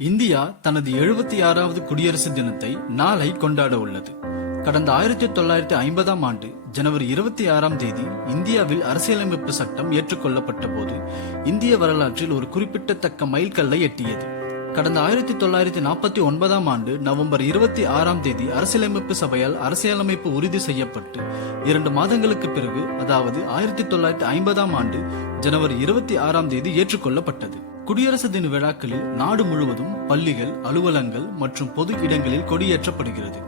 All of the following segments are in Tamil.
இந்தியா தனது எழுபத்தி ஆறாவது குடியரசு தினத்தை நாளை கொண்டாட உள்ளது. கடந்த ஆயிரத்தி தொள்ளாயிரத்தி ஐம்பதாம் ஆண்டு ஜனவரி இருபத்தி ஆறாம் தேதி இந்தியாவில் அரசியலமைப்பு சட்டம் ஏற்றுக்கொள்ளப்பட்ட போது இந்திய வரலாற்றில் ஒரு குறிப்பிடத்தக்க மைல்கல்லை எட்டியது. கடந்த ஆயிரத்தி தொள்ளாயிரத்தி நாற்பத்தி ஒன்பதாம் ஆண்டு நவம்பர் இருபத்தி ஆறாம் தேதி அரசியலமைப்பு சபையால் அரசியலமைப்பு உறுதி செய்யப்பட்டு இரண்டு மாதங்களுக்கு பிறகு அதாவது ஆயிரத்தி தொள்ளாயிரத்தி ஐம்பதாம் ஆண்டு ஜனவரி இருபத்தி ஆறாம் தேதி ஏற்றுக்கொள்ளப்பட்டது. குடியரசு தின விழாக்களில் நாடு முழுவதும் பள்ளிகள் அலுவலங்கள் மற்றும் பொது இடங்களில் கொடியேற்றப்படுகிறது.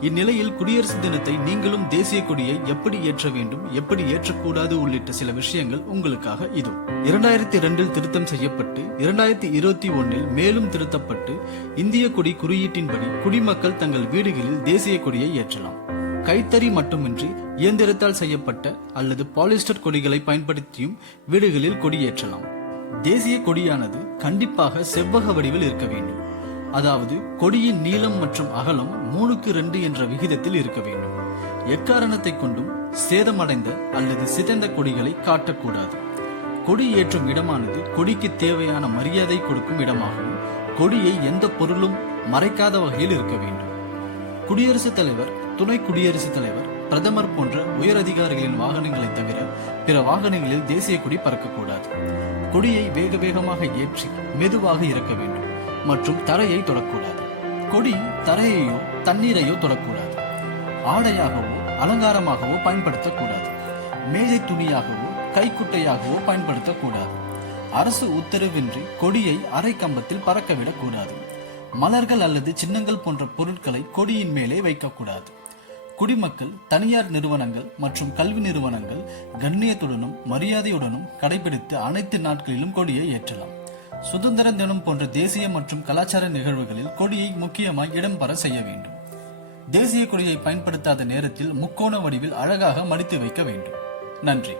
இந்நிலையில் குடியரசு தினத்தை நீங்களும் தேசிய கொடியை எப்படி ஏற்ற வேண்டும் எப்படி ஏற்றக்கூடாது உள்ளிட்ட சில விஷயங்கள் உங்களுக்காக இது. இரண்டாயிரத்தி இரண்டில் திருத்தம் செய்யப்பட்டு இரண்டாயிரத்தி இருபத்தி ஒன்னில் மேலும் திருத்தப்பட்டு இந்திய கொடி குறியீட்டின்படி குடிமக்கள் தங்கள் வீடுகளில் தேசிய கொடியை ஏற்றலாம். கைத்தறி மட்டுமின்றி இயந்திரத்தால் செய்யப்பட்ட அல்லது பாலிஸ்டர் கொடிகளை பயன்படுத்தியும் வீடுகளில் கொடியேற்றலாம். தேசிய கொடியானது கண்டிப்பாக செவ்வக வடிவில் இருக்க வேண்டும். அதாவது கொடியின் நீளம் மற்றும் அகலம் மூணுக்கு ரெண்டு என்ற விகிதத்தில் இருக்க வேண்டும். எக்காரணத்தை கொண்டும் சேதமடைந்த அல்லது சிதைந்த கொடிகளை காட்டக்கூடாது. கொடி ஏற்றும் இடமானது கொடிக்கு தேவையான மரியாதை கொடுக்கும் இடமாகவும் கொடியை எந்த பொருளும் மறைக்காத வகையில் இருக்க வேண்டும். குடியரசுத் தலைவர் துணை குடியரசுத் தலைவர் பிரதமர் போன்ற உயர் அதிகாரிகளின் வாகனங்களை தவிர பிற வாகனங்களில் தேசிய கொடி பறக்கக்கூடாது. கொடியை வேக வேகமாக ஏற்றி மெதுவாக இறக்க வேண்டும். மற்றும் தரையை தொடக்கூடாது. கொடி தரையையோ தண்ணீரையோ தொடக்கூடாது. ஆடையாகவோ அலங்காரமாகவோ பயன்படுத்தக்கூடாது. மேஜை துணியாகவோ கைக்குட்டையாகவோ பயன்படுத்தக்கூடாது. அரசு உத்தரவின்றி கொடியை அரை கம்பத்தில் பறக்கவிடக்கூடாது மலர்கள் அல்லது சின்னங்கள் போன்ற பொருட்களை கொடியின் மேலே வைக்கக்கூடாது. குடிமக்கள் தனியார் நிறுவனங்கள் மற்றும் கல்வி நிறுவனங்கள் கண்ணியத்துடனும் மரியாதையுடனும் கடைபிடித்து அனைத்து நாட்களிலும் கொடியை ஏற்றலாம். சுதந்திர தினம் போன்ற தேசிய மற்றும் கலாச்சார நிகழ்வுகளில் கொடியை முக்கியமாக இடம்பெற செய்ய வேண்டும். தேசிய கொடியை பயன்படுத்தாத நேரத்தில் முக்கோண வடிவில் அழகாக மடித்து வைக்க வேண்டும். நன்றி.